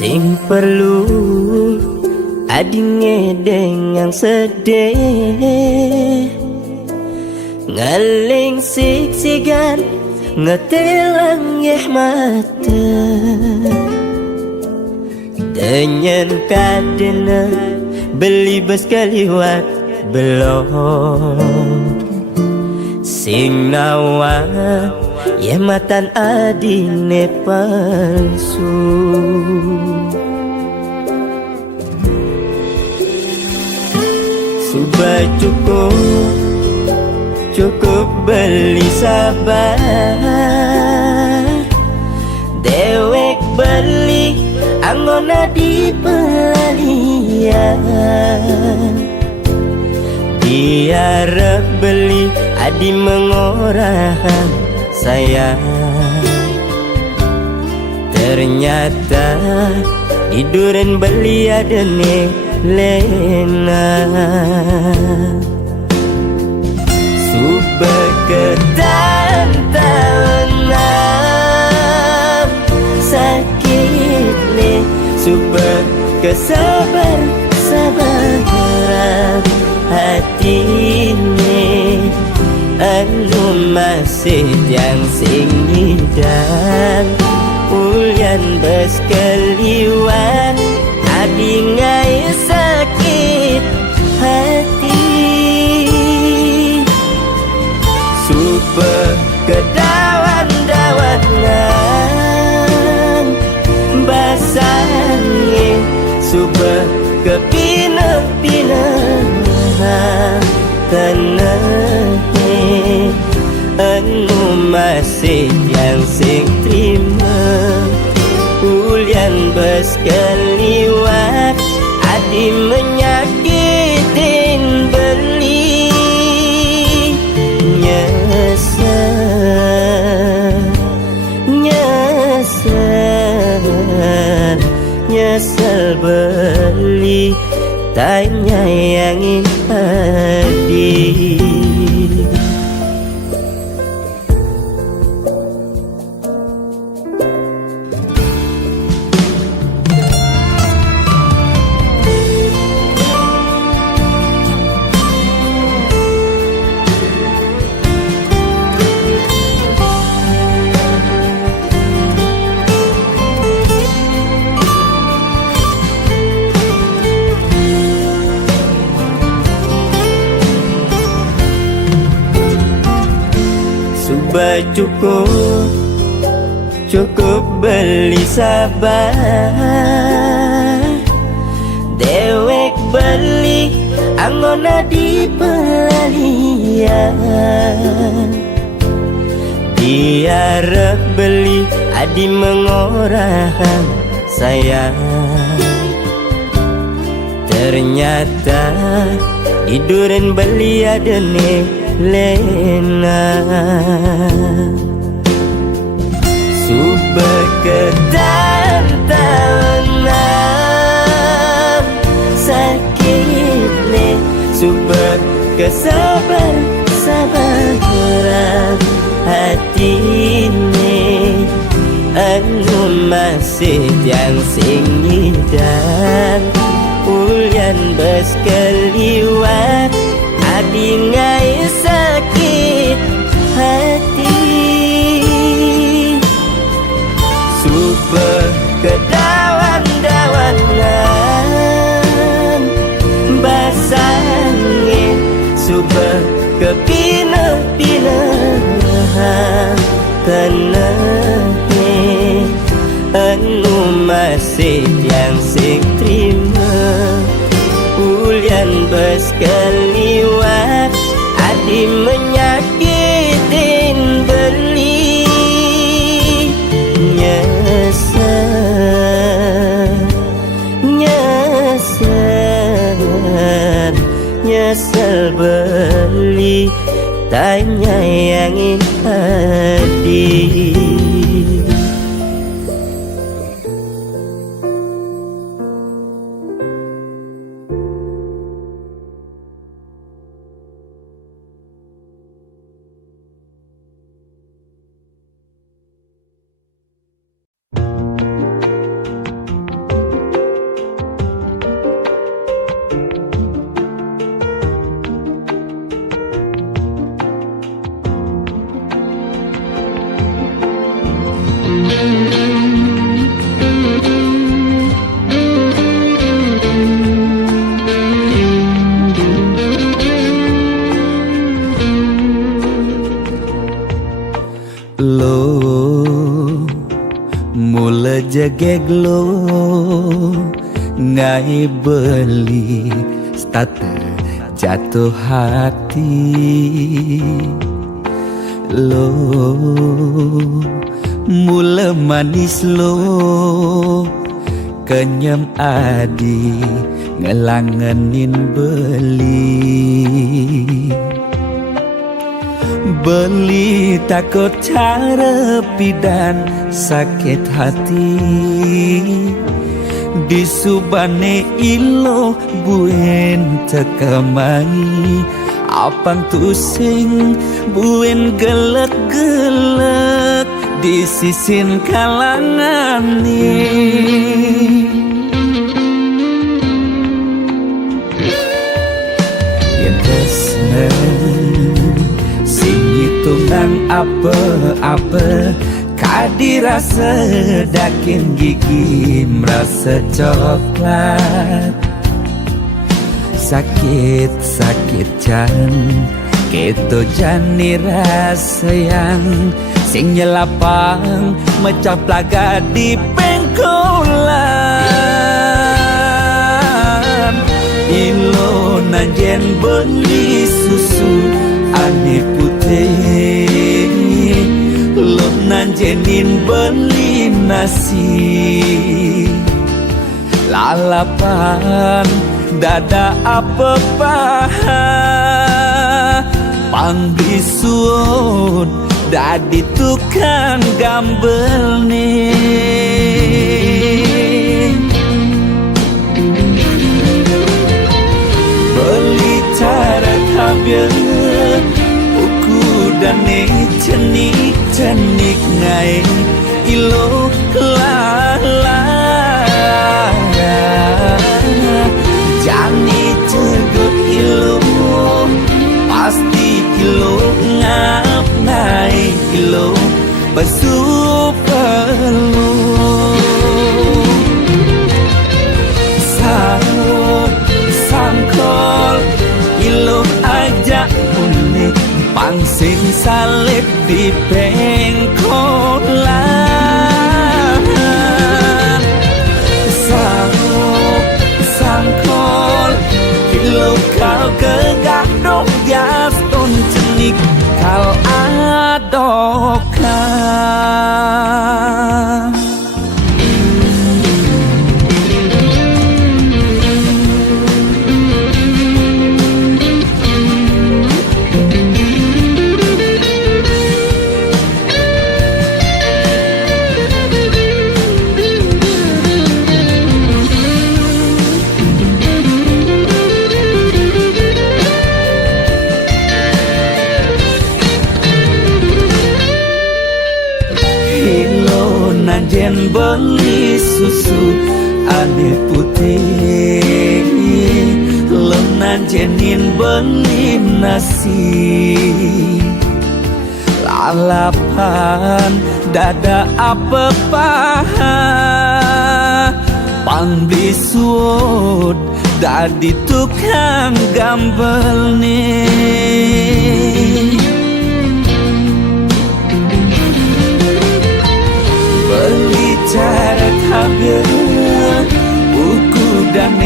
Sing perlu adinge dengan sedih, ngaling siksigan ngetelang mata, dengan kadena beli bes kaliwat belum. Sing nawa ya matan adine palsu, sudah cukup beli sabar, dewek beli anggona di pelalian, biar beli adi mengorahan sayang. Ternyata tiduran beli adene lena, subah ketantangan sakit nih, subah kesabaran hati ini, anu masih yang sing dan ulian bes keliwan adi ngai sakit hati, subah kedawan-dawanan basangin, subah kepinah-pinah tenehe, anu masih yang sing terima ulian bes keliwat adi menyakitin beli nyesel beli tanya yang hadi. Sudah cukup beli sabar, dewek beli anggona di pelalian, biar beli adi mengorahan sayang. Ternyata tiduran beli adene lena, subah ketantangan sakit nih, subah kesabaran hati ini, anu masih yang sing dan ulian bes keliwat adi ngai sakit hati, subah kedawan-dawanan basangin, subah kepinah-pinah tenehe, anu masih yang sing terima ulian bes keliwat adi menyakitin beli nyesel beli tanya yang hadi. mula jegeglo ngai beli starter jatuh hati lo mula manis lo kenyam adi ngelangenin beli takut cara pidan sakit hati disubane ilo buen tekamai apang tusing buen gelek-gelek di sisin kalangan ni yang kesnen sing hitungan apa-apa kadirasa dakin gigi merasa coklat sakit jan keto jani rasa yang sing nyelapang mecah plaga di pengkolan ilo nanjen beli susu ane putih lo nanjenin beli nasi lalapan dada apa paha pangbisuun dadi tukang gambel nih beli cara tabir uku dan cenik ngai ilo lala jani cegut ilo pasti ilo ngap naik ilo bersupelu sangkol ilo ajak unik pangsing salib di pengkolan sangkol ilo kau kegadok jas ton cenik kal adokan jen beli susu ane putih lenan jenin beli nasi lalapan dada apa paha pangbisuun dadi tukang gambel nih beli cara tabir buku dan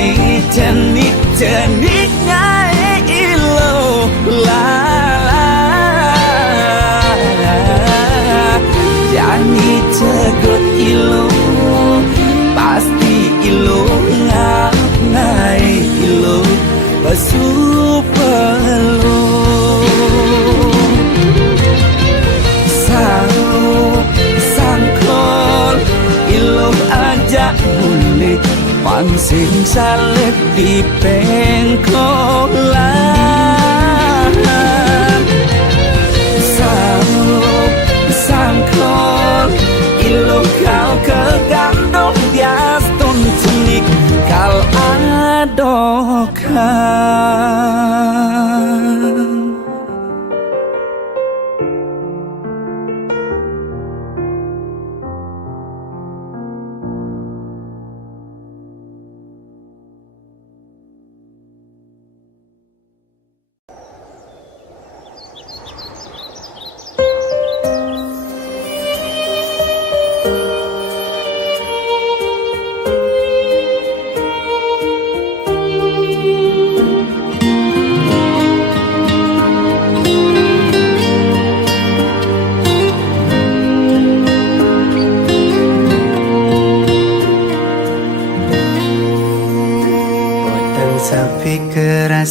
cenik-ceniknya ilo lala jani cegut ilo pasti ilo ngap naik ilo bersupelu sangkol ilo ajak bulik pangsing salib di pengkolan sangkol ilo kau kegandong bias ton cenik kal adokan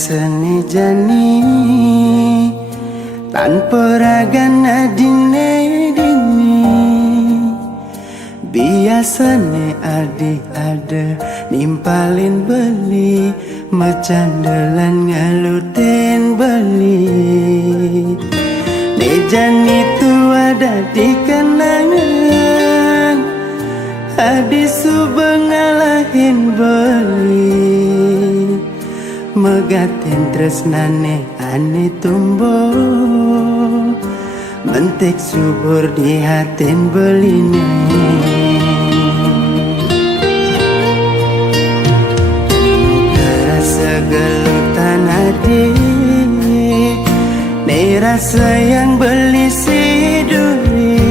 seni jani tanpa ragana dine dini biasane adi ada nimpalin beli macandelan ngalutin beli nejan itu ada di kenangan adi subengalahin beli megatin tresnane ane tumbuh mentik subur di hatin beline terasa gelutan hati nih rasa yang beli si duri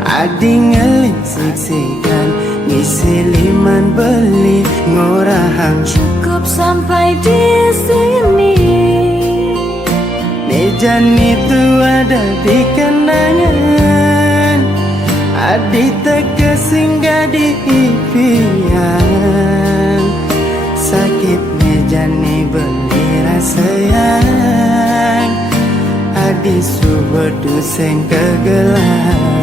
adi ngelik siksikan ngisi liman beli ngorahang cukup sampai di sini. Mejan itu ada di kenangan adi terkesinggah di impian sakit mejani beli rasayang adi subedu seng kegelan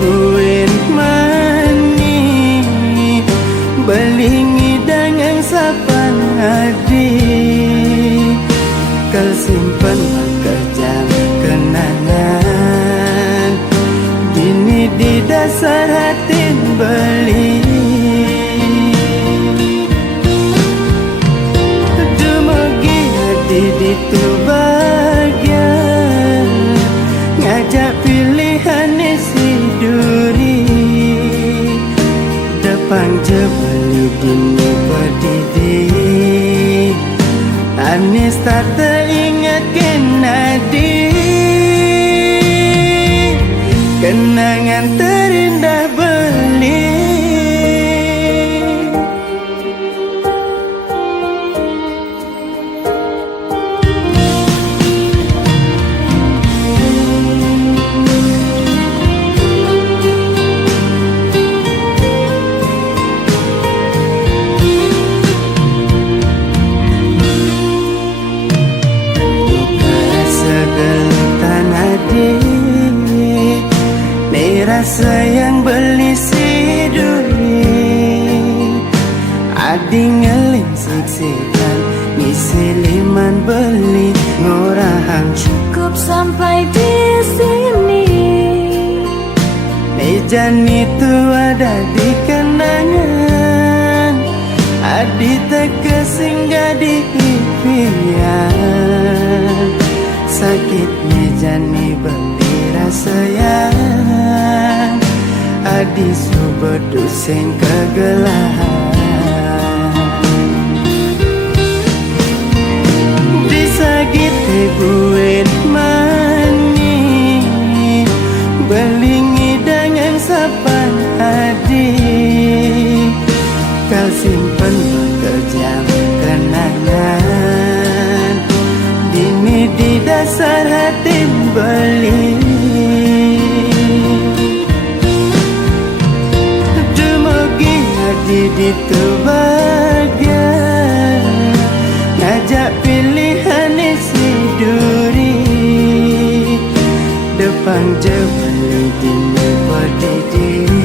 buin mani belingi dengan sapan adi kal simpen kerjam kenangan dini di dasar hati beli dumugi hati di tu bagian ngajak pilihan isi duri depan jebeli dini berdiri Anis tak teringat kenadi kenangan terindah beli rasa yang beli si duri adi ngeling siksikan ngisi liman beli ngorahang cukup sampai di sini. mejan itu ada di kenangan adi terkesinggah di impian sakit mejani beli rasayang adi subedu sing kegelahan disagite buin mani belingi dengan sapan adi kal simpen kerjam kenangan dini di dasar hati beli dumugi hati di tu bagian ngajak pilihan isi duri depan jebeli dini berdiri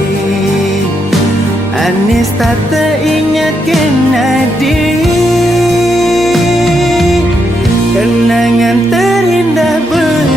Anis tak teringat kenadi kenangan terindah beli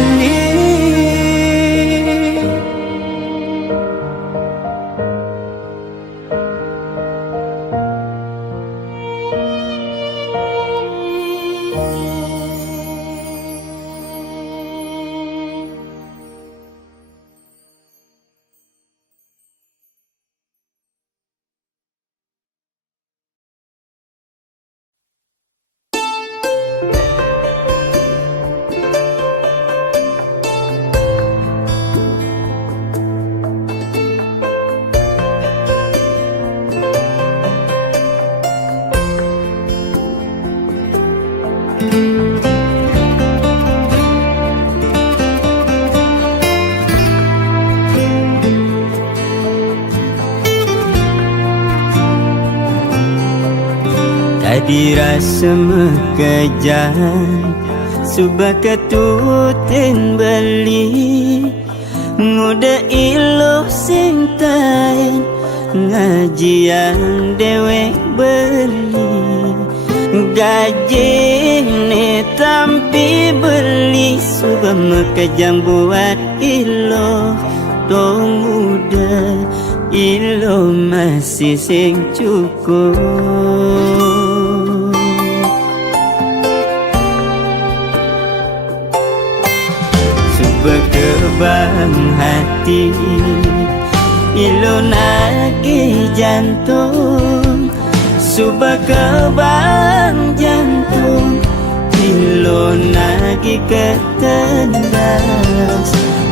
dirasa mekejang subah ketutin beli nguda iluh sing tain ngajian dewek beli gaji ne tampi beli subah mekejang buat iluh dong muda iluh masih sing cukup. Berkebang hati ilu nagih jantung subah kebang jantung ilu nagih ketendas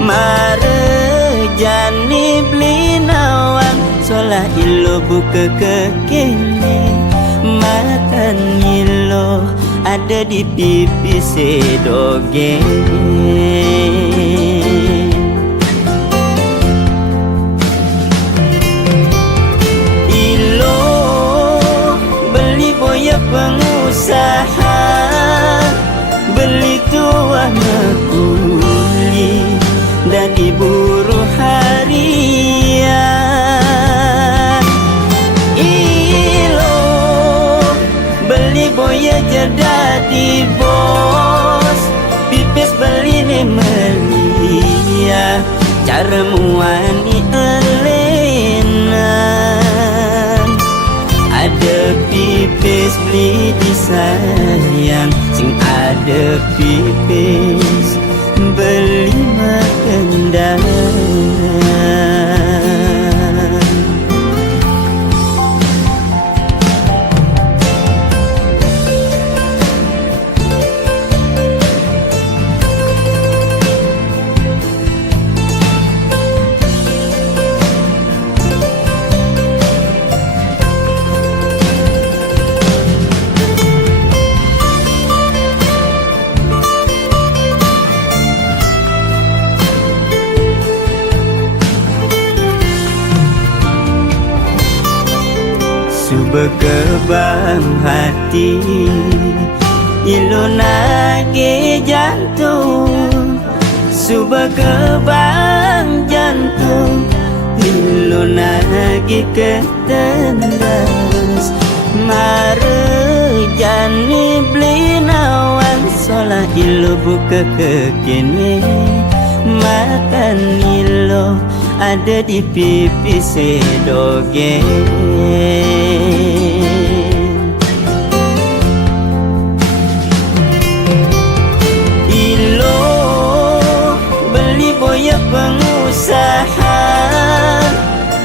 mare jani beli nawang solah ilu buka kekini makan ilu ada di pipi sedoge ilo beli boya pengusaha beli tua mekuli dan buruh harian ilo beli boya jadi bos pipis beli ni melia cara muani elenan ada pipis beli disayang sing ada pipis beli makendang. Berkebang hati ilu nagih jantung subah kebang jantung ilu nagih ketendas mare jani beli nawang solah ilu buka kekini makan ilu ada di pipi sedoge ilo beli boya pengusaha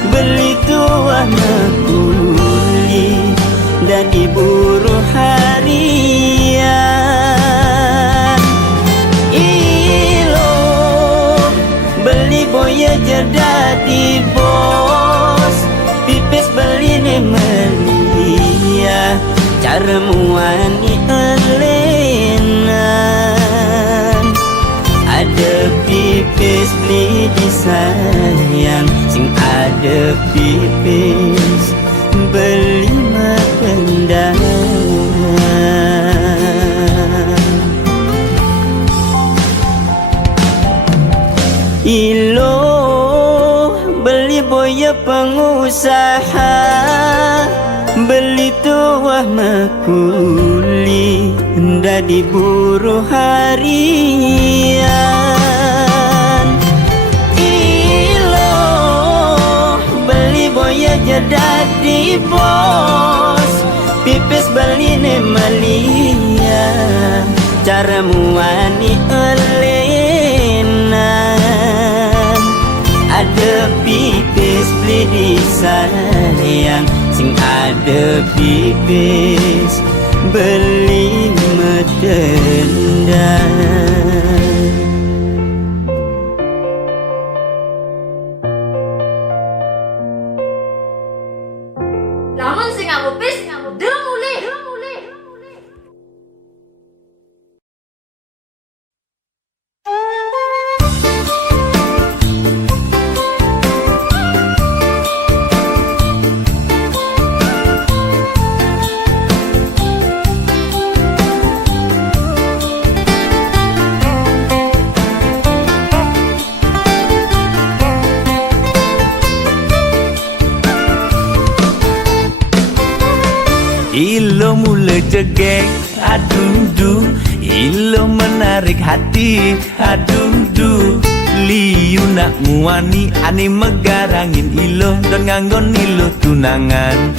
beli tua mekuli dan buruh harian ilo beli boya jadi bos pipis beli ni melia cara muani elenan ada pipis beli disayang sing ada pipis beli makendang. Ilo beli boya pengusaha beli tuah mekuli dari buruh harian ilo beli boya jadi bos pipis beli ne melia cara muani elenan ada pipis beli disayang sing ada pipis beli medendang. Lamun sing ngapis demule. ilo jegek, aduh duh, ilo menarik hati, aduh duh. Liu nak muani ani megarangin ilo dan nganggon ilo tunangan.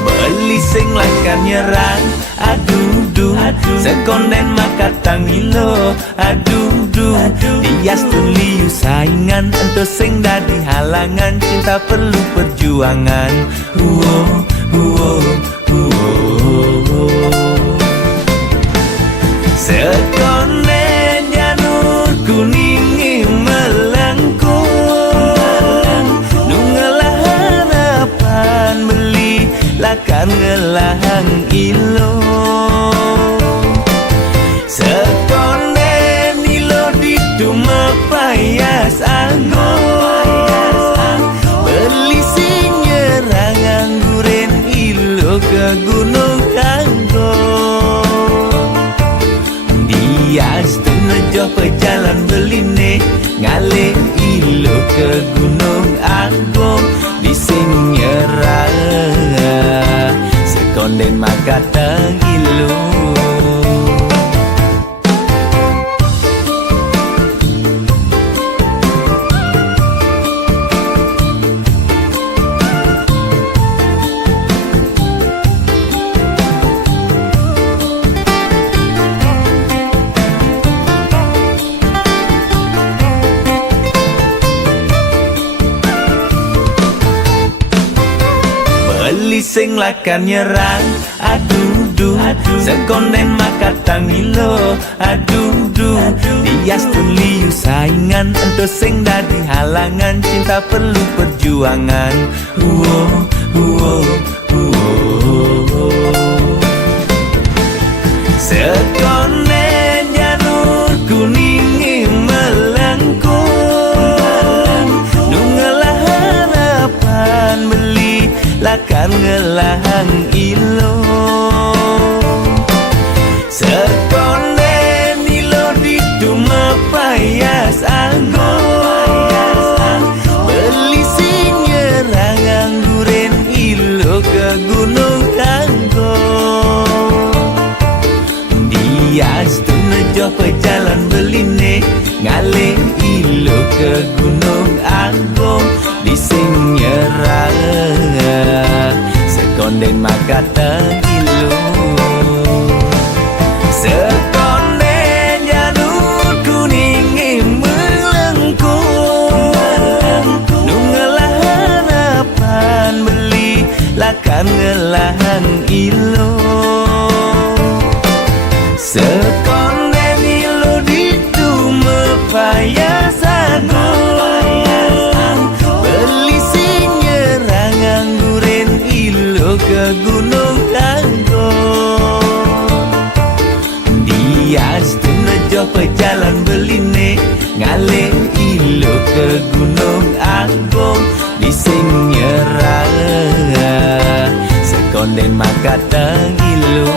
Beli sing lakan nyerang, aduh duh, sekonden makatang ilo, aduh duh. Dias tu liu saingan, ento sing dadi halangan, cinta perlu perjuangan. Sekonden janur kuning melengkung, nungelah harapan beli lakan ngelahang ilo. Sekonden ilo di duma payas anggon, beli sing nyerang angguren ilo ke gunung anggon. Dias tu nejo pejalan beline, ngalih ilo ke gunung agung. Di sing nyerang sekonden makatang ilo. Sing lakan nyerang, aduh duh, sekonden makatang ilo, aduh duh. Dias tu liu saingan, ento sing dadi halangan, cinta perlu perjuangan. Sekonden janur kuning melengkung, nungelah harapan beli lakan ngelahang ilo. Sekonden ilo di duma payas anggon, beli sing nyerang angguren ilo ke gunung anggon. Dias tu nejo pejalan beline, ngalih ilo ke gunung agung. Di sing nyerang sekonden makatang ilo. Sekonden janur kuning melengkung, nungelah harapan beli lakan ngelahang ilo. Sekonden ilo di duma payas anggon, beli sing nyerang angguren ilo ke gunung anggon. Dias tu nejo pejalan beline, ngalih ilo ke gunung agung. Di sing nyerang sekonden makatang ilo.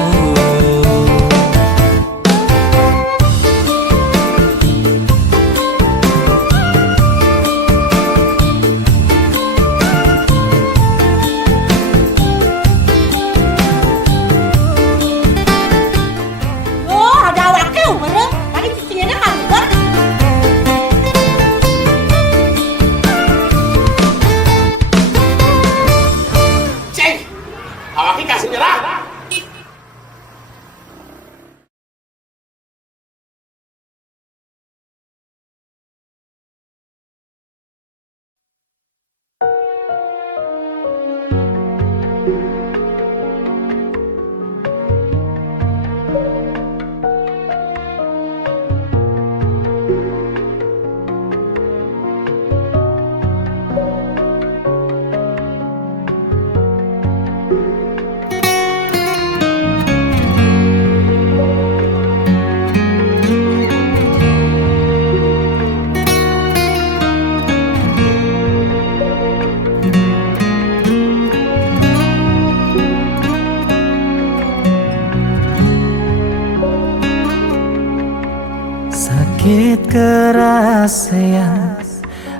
Sakit keras sayang,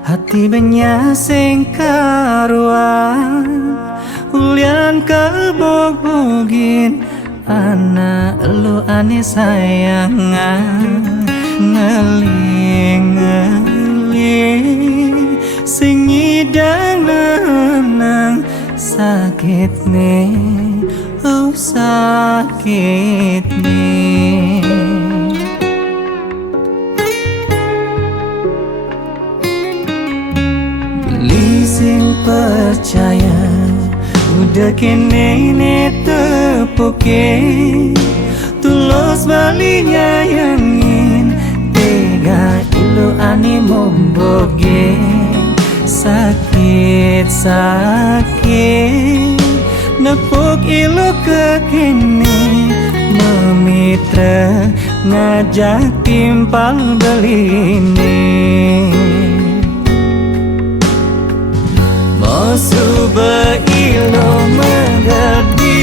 hati banyak sing karuan ulian kebog-bogin anak elu ane sayangan ngeling-ngeling sing ngidang nenang sakit nih oh sakit nih. Sing percaya udah kene ne tepuke tulus balinya yangin tega ilu ani momboge sakit sakit nepuk ilu kekini memitra ngajak timpal beline Suba ilo mengerti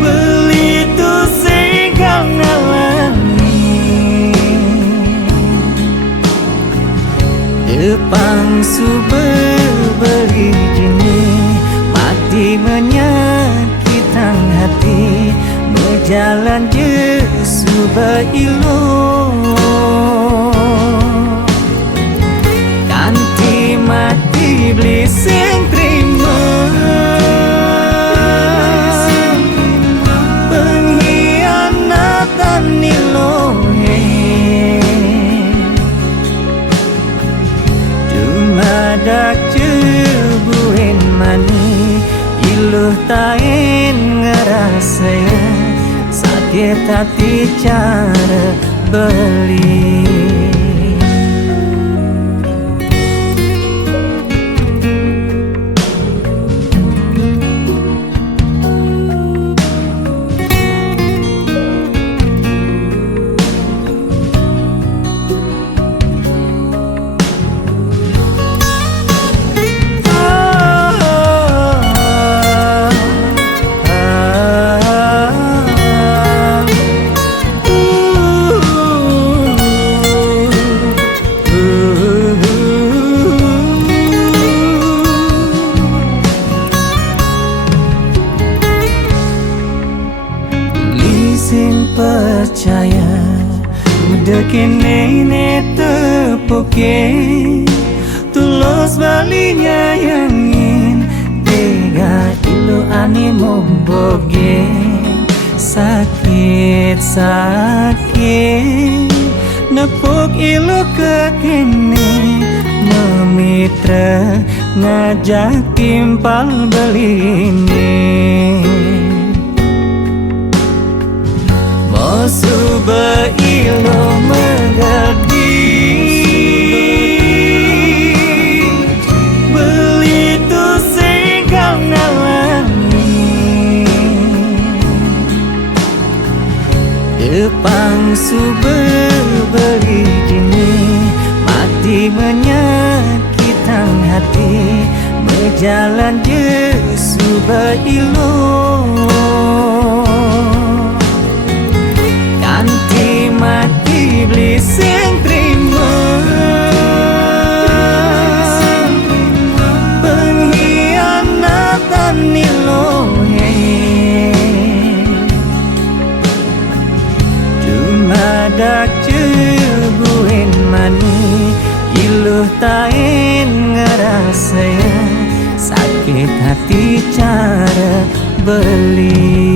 beli tu singkang ngalami depan suba beri jini mati menyakitkan hati berjalan je suba ilo mati iblis sing terima pengkhianatan nilohe dumadak cebuin mani iluh tain ngerasaya sakit hati cara beli. Sing percaya udah kene ne tepuke tulus balinya yangin tega ilu ani momboge sakit sakit nepuk ilu kekene memitra ngajak timpal beline Suba ilo mengerti beli tu singkang ngalami depan suba beri jini mati menyakitkan hati berjalan je suba ilo mati iblis sing terima pengkhianatan nilohe dumadak cebuin mani iluh tain ngerasaya sakit hati cara beli